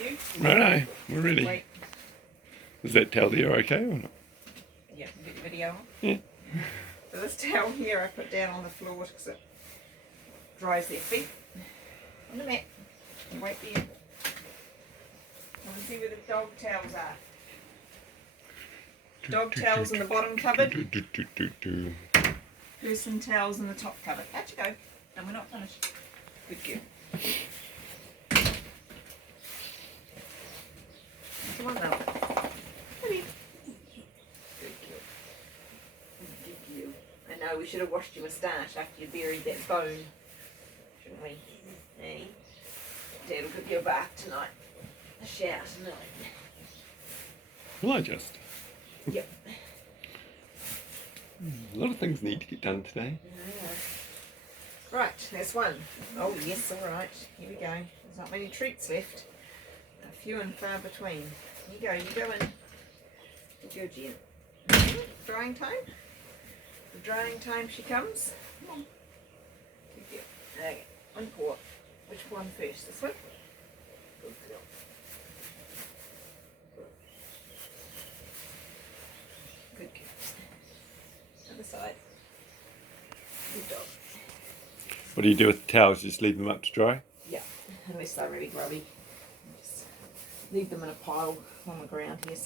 you. Right, we're ready. Wait. Does that tell that you're okay or not? Yeah, get the video on. Yeah. So this towel here I put down on the floor because it dries their feet. On the mat. You wait there. Come and see where the dog towels are. Dog towels in the bottom cupboard. Person towels in the top cupboard. Out you go. And we're not finished. Good girl. Come on now. Come here. Good girl. Good girl. I know we should have washed your moustache after you buried that bone. Shouldn't we? Hey. Dad'll give you a bath tonight. A shower tonight. Well, I just. Yep. A lot of things need to get done today. Right, that's one. Oh yes, alright. Here we go. There's not many treats left. A few and far between. You go in. Good girl, Jen. Drying time? The drying time she comes. Come on. Good girl. Okay, one paw. Which one first? This one? Good girl. Good girl. Other side. Good dog. What do you do with the towels? Just leave them up to dry? Yeah, unless they're really grubby. Just leave them in a pile on the ground here. So